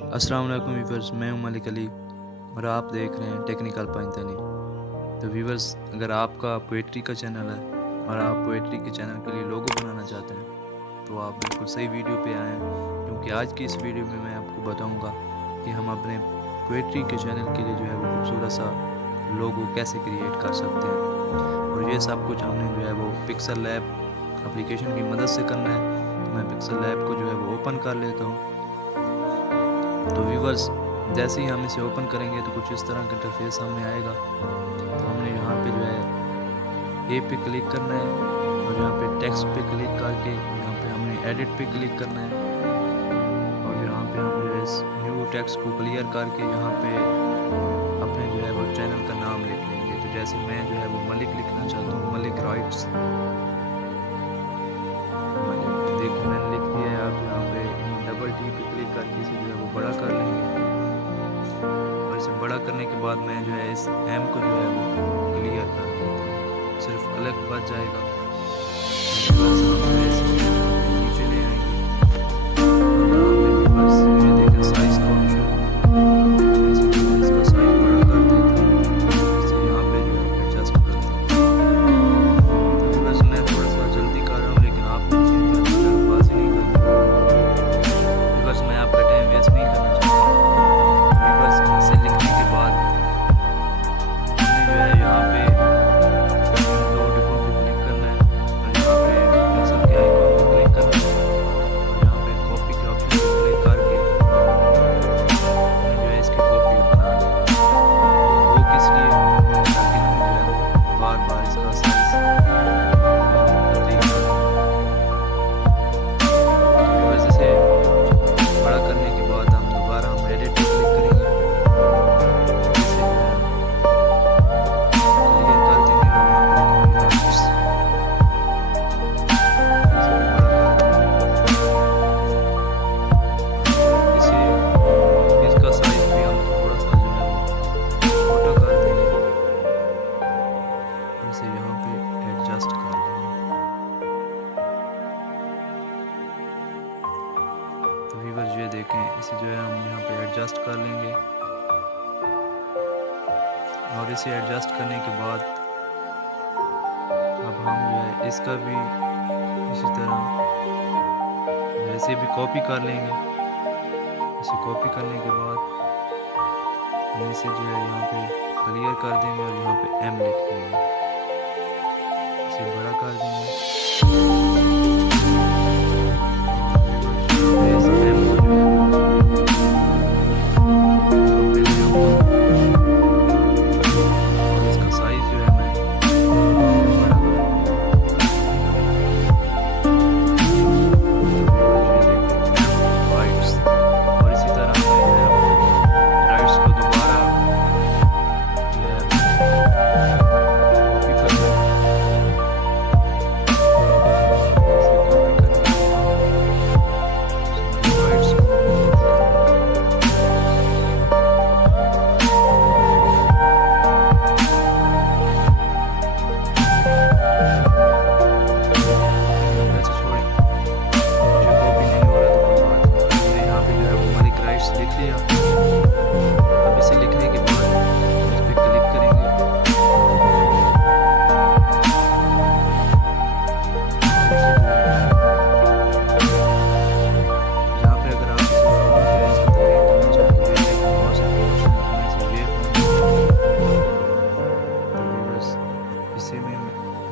अस्सलाम वालेकुम व्यूवर्स, मैं हूं मलिक अली और आप देख रहे हैं टेक्निकल पाकिस्तानी। तो व्यूवर्स, अगर आपका पोइट्री का चैनल है और आप पोइट्री के चैनल के लिए लोगो बनाना चाहते हैं तो आप बिल्कुल सही वीडियो पे आए हैं, क्योंकि आज की इस वीडियो में मैं आपको बताऊंगा कि हम अपने पोइट्री के चैनल के लिए जो है वो खूबसूरत सा लोगो कैसे क्रिएट कर सकते हैं। और ये सब कुछ हमने जो है वो पिक्सल लैब एप्लीकेशन की मदद से करना है। तो मैं पिक्सल लैब को जो है वो ओपन कर लेता हूँ। तो व्यूवर्स, जैसे ही हम इसे ओपन करेंगे तो कुछ इस तरह का इंटरफेस सामने आएगा। तो हमने यहाँ पे जो है ए पे क्लिक करना है और यहाँ पे टेक्स्ट पे क्लिक करके यहाँ पे हमने एडिट पे क्लिक करना है और यहाँ पे हम जो है इस न्यू टेक्स्ट को क्लियर करके यहाँ पे अपने जो है वो चैनल का नाम लिख लेंगे। तो जैसे मैं जो है वो मलिक लिखना चाहता हूँ, मलिक राइट्स। देखिए मैंने लिख दिया है। आप यहाँ पे डबल टी पे क्लिक करके इसे जो है वो बड़ा कर लेंगे और इसे बड़ा करने के बाद मैं जो है इस एम को जो है वो क्लियर कर देता हूँ, सिर्फ अलग बच जाएगा। बस हम जो है इसे नीचे ले आएंगे और यहाँ पे भी बस ये देखें साइज का ऑप्शन, इसे जो है इसका साइज बड़ा कर देता हूँ, इसे यहाँ पे जो है एडजस्ट कर देता हूँ। बस मैं थोड़ा सा जल्दी कर रहा हूँ, लेकिन आप जल्दबाजी नहीं करनी। बस मैं आपका टाइम वेस्ट नहीं करना चाहता। बस इसे लिखने के बाद हमने जो है यहाँ पे दो डिब्बों पे क्लिक करना है और यहाँ पे पेंसिल के आइकॉन पे क्लिक करना है और यहाँ पे कॉपी के ऑप्शन पे क्लिक करके हमने जो है इसकी कॉपी बना ली। वो किस लिए, ताकि हम जो है बार बार इसका साइज बड़ा करने के बाद हम दोबारा एडिट पे क्लिक करेंगे, इसे जो है क्लियर कर देंगे और यहाँ पे लिखेंगे राइट्स। इसे भी बड़ा कर देंगे, इसे इसका साइज भी हम थोड़ा सा जो है वो छोटा कर देंगे और इसे यहाँ पे एडजस्ट कर लेंगे। तो व्यूअर्स ये देखें, इसे जो है हम यहाँ पे एडजस्ट कर लेंगे और इसे एडजस्ट करने के बाद अब हम जो है इसका भी इसी तरह वैसे भी कॉपी कर लेंगे। इसे कॉपी करने के बाद हम इसे जो है यहाँ पे क्लियर कर देंगे और यहाँ पे एम लिख देंगे, इसे बड़ा कर देंगे। अब इसे लिखने के बाद इस पे क्लिक करेंगे, यहाँ पे अगर आप इसे करना चाहते हैं तो बहुत से ऑप्शन है, तो बस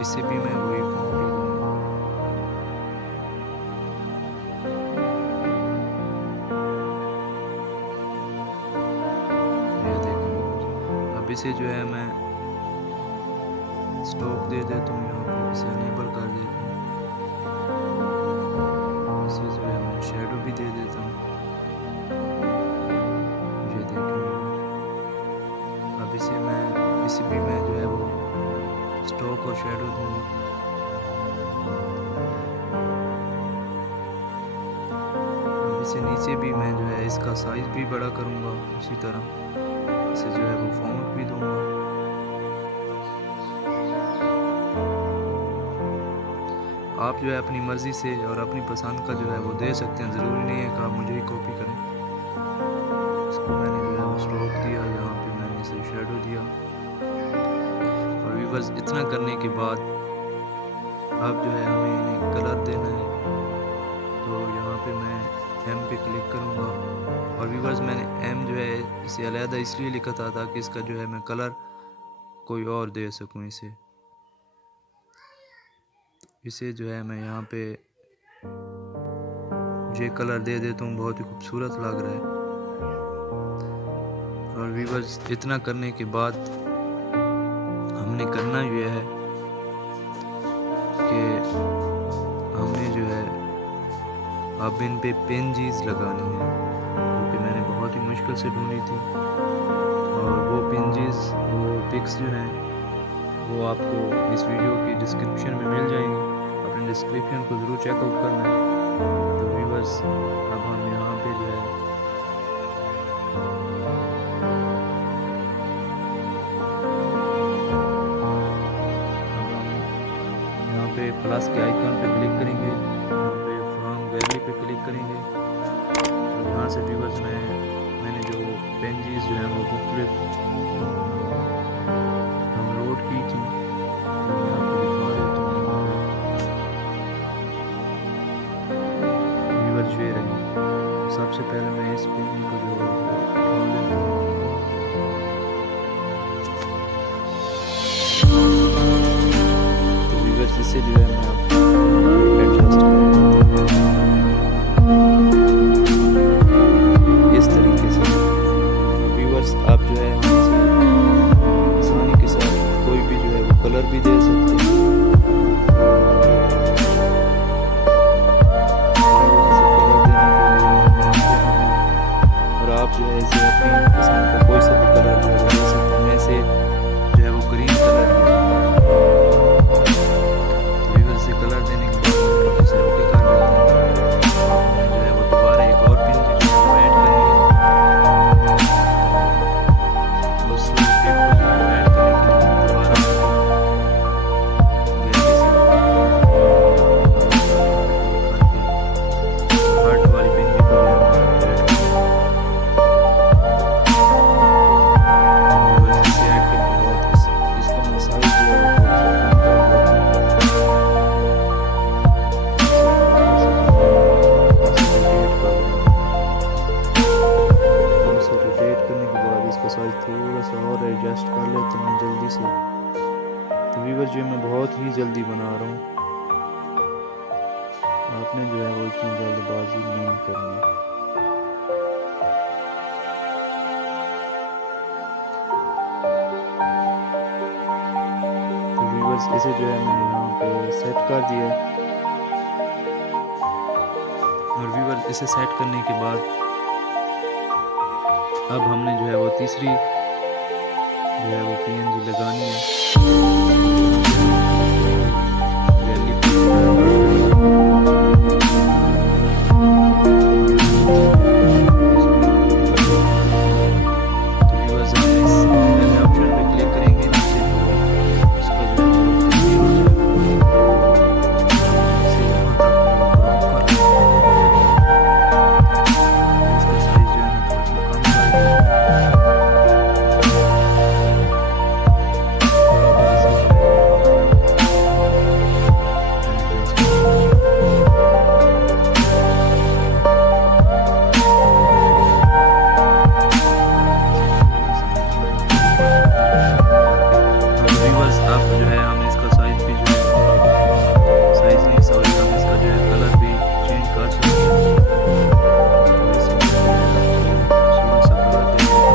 इसे भी मैं वही फॉर्म दे दूँगा। अब इसे जो है मैं स्टॉप दे देता हूँ, यहाँ पे इसे अनेबल कर देता हूँ। इसे जो है मैं शेडो भी दे देता हूँ, ये देखें। अब इसे भी मैं जो है वो स्टॉक और शेडो दूँगा। अब इसे नीचे भी मैं जो है इसका साइज भी बड़ा करूँगा, उसी तरह इसे जो है वो फॉन्ट भी दूंगा। आप जो है अपनी मर्ज़ी से और अपनी पसंद का जो है वो दे सकते हैं, ज़रूरी नहीं है कि आप मुझे ही कॉपी करें। व्यूवर्स इतना करने के बाद अब जो है हमें इन्हें कलर देना है। तो यहाँ पे मैं एम पे क्लिक करूँगा और व्यूवर्स मैंने एम जो है इसे अलहदा इसलिए लिखा था ताकि इसका जो है मैं कलर कोई और दे सकूँ। इसे जो है मैं यहाँ पे ये कलर दे देता हूँ, बहुत ही खूबसूरत लग रहा है। और व्यूवर्स इतना करने के बाद हमने करना ये है कि हमें जो है अब इन पे पेंजीज लगानी है, क्योंकि मैंने बहुत ही मुश्किल से ढूंढी थी। और वो पेंजीज, वो पिक्स जो हैं वो आपको इस वीडियो की डिस्क्रिप्शन में मिल जाएंगी। अपने डिस्क्रिप्शन को ज़रूर चेकआउट करना है। तो व्यूवर्स अब हम यहाँ पे जो है यहाँ पे प्लस के आइकन पे क्लिक करेंगे, यहाँ पे फ्रॉम गैलरी पे क्लिक करेंगे और यहाँ से व्यूवर्स मैंने जो पेंजीज जो है वो मुख्तलिफ डाउनलोड की थी, तो मैं आपको दिखा देता हूँ। व्यूवर्स ये रही। सबसे पहले मैं इस पेंजी को जो उठा लेता हूँ। तो व्यूवर्स इसे जो है मैं एडजस्ट इस तरीके से। व्यूवर्स आप जो है आसानी के साथ कोई भी जो है वो कलर भी दे सकते हैं। और आप जो है इसे अपनी पसंद का कोई सा भी कलर जो है वो दे सकते हैं। जैसे जो है वो ग्रीन कलर है। तो व्यूवर्स से कलर देने के बाद इसे ओके कर देते हैं। जो है वो दोबारा एक और पिन जो है वो ऐड करनी है। उस पिन को जो है वो ऐड करने के लिए दोबारा गैलरी से करके हार्ट वाली पिन को जो है वो ऐड करनी है। व्यूवर्स इसे ऐड करने के बाद इसका मैं साइज जो है वो थोड़ा सा कम कर देता हूँ। रोटेट करने के बाद इसका साइज थोड़ा सा और एडजस्ट कर लेते हैं जल्दी से। तो व्यूवर्स जो मैं बहुत ही जल्दी बना रहा हूँ, आपने जो है वो इतनी जल्दबाजी नहीं करनी। तो व्यूवर्स इसे जो है मैंने यहाँ पे सेट कर दिया। और व्यूवर्स इसे सेट करने के बाद अब हमने जो है वो तीसरी जो है वो पीएनजी लगानी है। गैलरी पे तो व्यूवर्स हम इस पहले ऑप्शन पे क्लिक करेंगे नीचे, तो इसका जो है वो तस्वीर हो जाएगा। इसे यहाँ तक क्रॉप कर इसका साइज जो है ना थोड़ा सा कम कर दें। व्यूवर्स अब जो है हम इसका साइज भी जो है साइज नहीं सॉरी हम इसका जो है कलर भी चेंज कर सकते हैं। इसे जो है थोड़ा सा कलर दे देते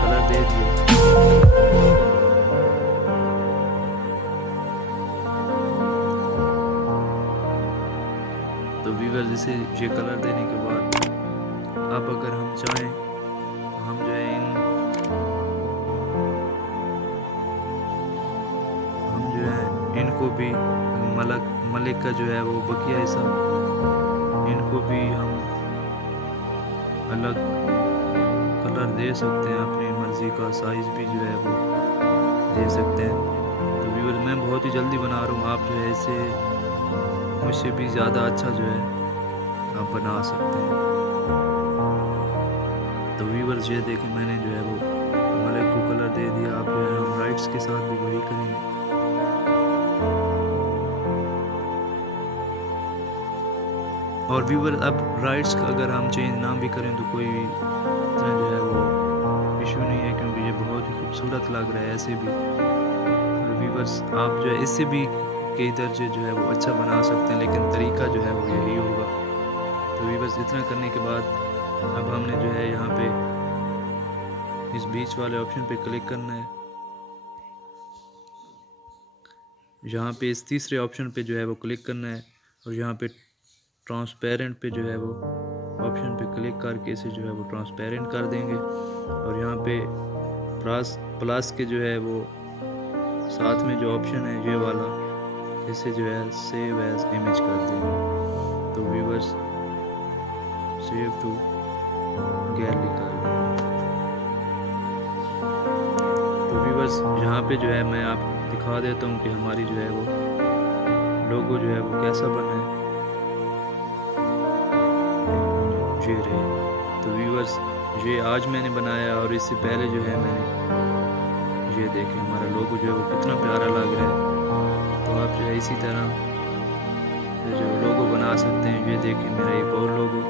कलर दे दिया। तो व्यूवर्स इसे ये कलर देने के बाद अब अगर हम चाहें तो हम जो है इनको भी मलिक का जो है वो बकिया हिस्सा इनको भी हम अलग कलर दे सकते हैं। अपनी मर्ज़ी का साइज़ भी जो है वो दे सकते हैं। तो व्यूअर्स मैं बहुत ही जल्दी बना रहा हूँ, आप जो है इसे मुझसे भी ज़्यादा अच्छा जो है आप बना सकते हैं। तो व्यूअर्स ये देखें मैंने जो है वो मलिक को कलर दे दिया। आप जो है हम राइट्स के साथ भी वही करेंगे। और व्यूअर अब राइट्स का अगर हम चेंज ना भी करें तो कोई इतना जो है वो इशू नहीं है, क्योंकि ये बहुत ही खूबसूरत लग रहा है ऐसे भी। और व्यूअर्स आप जो है इससे भी कई दर्जे जो है वो अच्छा बना सकते हैं, लेकिन तरीका जो है वो यही होगा। तो व्यूअर्स इतना करने के बाद अब हमने जो है यहाँ पे इस बीच वाले ऑप्शन पे क्लिक करना है। यहाँ पे इस तीसरे ऑप्शन पे जो है वो क्लिक करना है और यहाँ पे ट्रांसपेरेंट पे जो है वो ऑप्शन पे क्लिक करके इसे जो है वो ट्रांसपेरेंट कर देंगे। और यहाँ पे प्लस के जो है वो साथ में जो ऑप्शन है ये वाला, इसे जो है सेव एज इमेज कर देंगे। तो व्यूअर्स सेव टू गैलरी कर देंगे। तो व्यूअर्स यहाँ पे जो है मैं आपको दिखा देता हूँ कि हमारी जो है वो लोगो जो है वो कैसा बना है। ये रहे। तो व्यूअर्स ये आज मैंने बनाया और इससे पहले जो है मैंने ये देखें हमारा लोगो जो है वो कितना प्यारा लग रहा है। तो आप जो है इसी तरह जो लोगो बना सकते हैं। ये देखें मेरा एक और लोगो,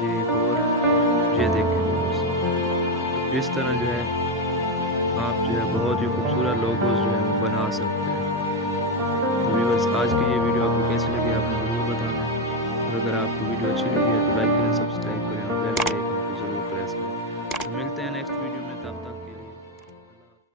ये एक और, ये देखें व्यूअर्स। तो इस तरह जो है आप जो है बहुत ही खूबसूरत लोगोस जो है वो बना सकते हैं। तो व्यूअर्स आज की ये वीडियो आपको कैसी लगी आपने ज़रूर बताना। और अगर आपको वीडियो अच्छी लगी है तो लाइक करें, सब्सक्राइब करें और बेल आइकन को ज़रूर प्रेस करें। तो मिलते हैं नेक्स्ट वीडियो में, तब तक